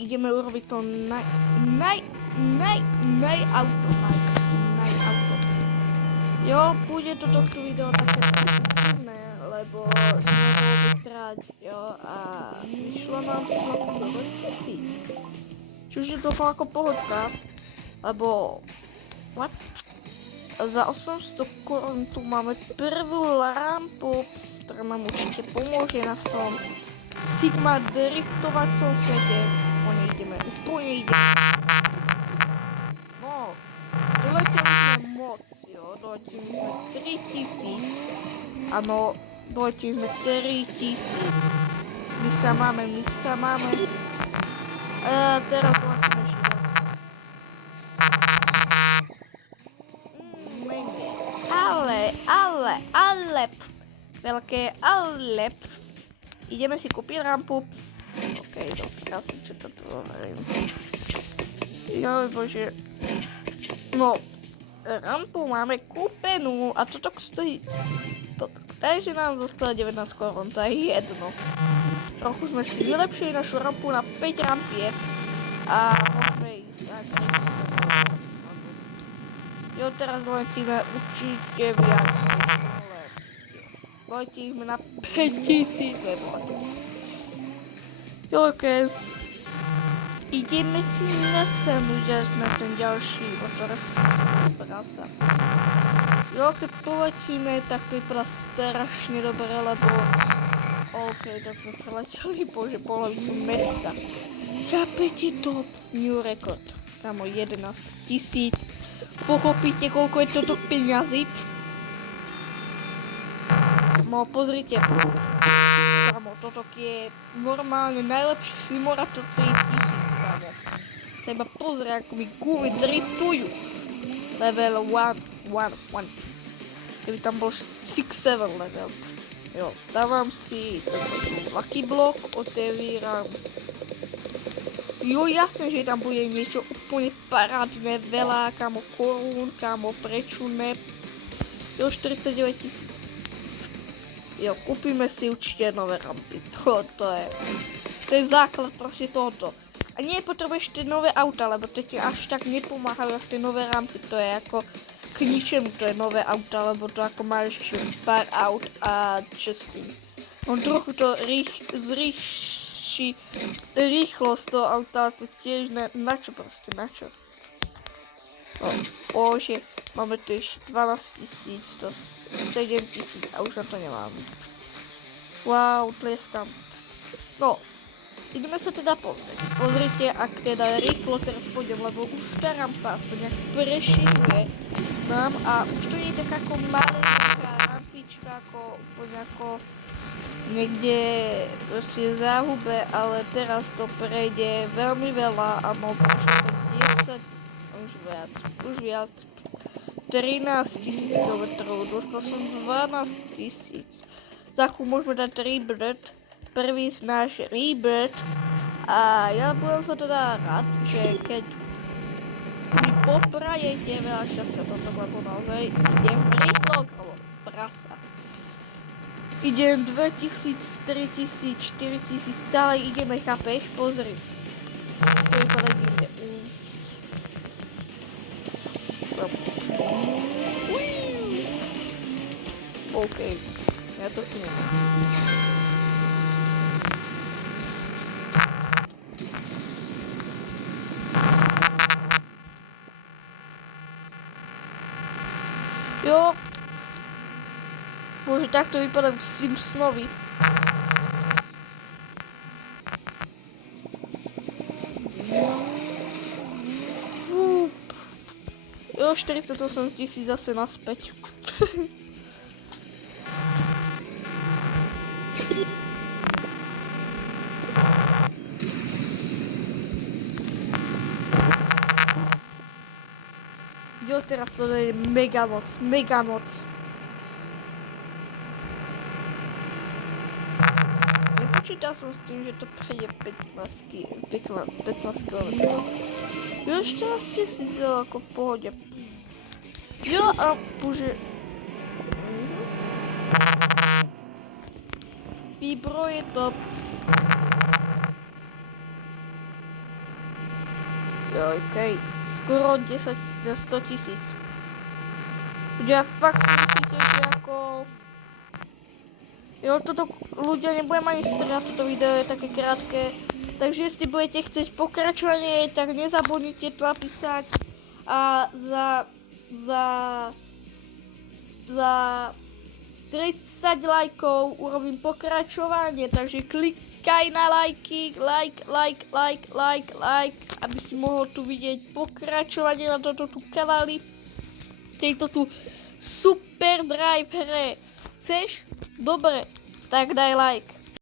ideme urobiť to najauto. Jo, pôjde do tohto videa také divné, lebo nebolo vytrať, jo, a vyšlo nám to na skoro 1000. Čiže je to ako pohodka, lebo what? Za 800 korun tu máme prvú lampu, ktorá nám určite pomôže na som Sigma driftovacom svete. Úplne ideme. No, doleteli sme moc, jo, doleteli sme 3000. Áno, doleteli sme 3000. My sa máme. A teraz doletíme ešte viac. Ale, veľké ale. Ideme si kúpiť rampu. Okej, dobrá, si čo to hovorím. Joj bože. No, rampu máme kúpenú a toto stojí. Takže nám zostalo 19 korun, to je jedno. Trochu sme si vylepšili našu rampu na 5 rampiek a môžeme ísť tak. Jo, teraz letíme určite viac. Letíme na 5000 webov. Jo, okej. Ideme si nasadnúť na ten ďalší motorist prasa. Jo, keď poletíme, tak to vypadá strašne dobre, lebo okej, tak sme preleteli, bože, polovicu mesta. Chápete to? New record. Kamo, 11 000. Pochopíte, koľko je toto peňazí? No, pozrite. Kamo, toto je normálne najlepší simulator 3000, kamo. Sa iba pozrie, ako mi gumy driftujú. Level 1. Keby tam bol 6-7 level. Jo, dávam si lucky block, otevíram. Jo, jasne, že tam bude niečo úplne parádne, veľa, kamo, korún, kamo, prečo ne. Jo, 49 000. Jo, kúpime si určite nové rampy. To je základ proste tohoto. A nie potrebuješ tie nové auta, lebo to ti až tak nepomáhajú ako tie nové rampy. To je ako k ničemu to je nové auta, lebo to ako máš ešte pár aut a čestým. On trochu to zrýchši rýchlosť toho auta, to tiež na čo proste, na čo. Bože, máme tu ešte 12 000, to 7 000 a už na to nemám. Wow, tleskam. No, ideme sa teda pozrieť. Pozrite, ak teda rýchlo teraz pôjdem, lebo už tá rampa sa nejak prešižuje nám a už to nie je taká ako malinká rampička, ako úplne ako niekde proste záhube, ale teraz to prejde veľmi veľa a možno to 10, už viac. 13 000 km, dostal som 12 000. Za chvíľu môžeme dať rebirth, prvý náš rebirth. A ja budem sa teda rád, že keď mi poprajete veľa šťastia toto, lebo naozaj idem rýchlo okolo prasa. Idem 2000, 3000, 4000, stále ideme, chápeš? Pozri. To vypadá divne. OK, ja to tu nemám. Jo. Bože, takto vypadá Simpsonovi. Jo, 48 000 zase naspäť. Jo, teraz to je mega moc. Nepočítal som s tým, že to prejde 15 km. Jo, ešte raz 1000 ako v pohode. Jo, a bože. Výbro je top. Okej, skoro 10 za 100 tisíc. Ja fakt si myslíte, že ako... Jo, toto ľudia nebudem ani strať, toto video je také krátke. Takže jestli budete chcieť pokračovanie, tak nezabudnite to napísať. A za 30 lajkov urobím pokračovanie, takže klikaj na lajky, like, aby si mohol tu vidieť pokračovanie na toto tu kanály. Tejto tu Super Drive hre. Chceš? Dobre, tak daj like.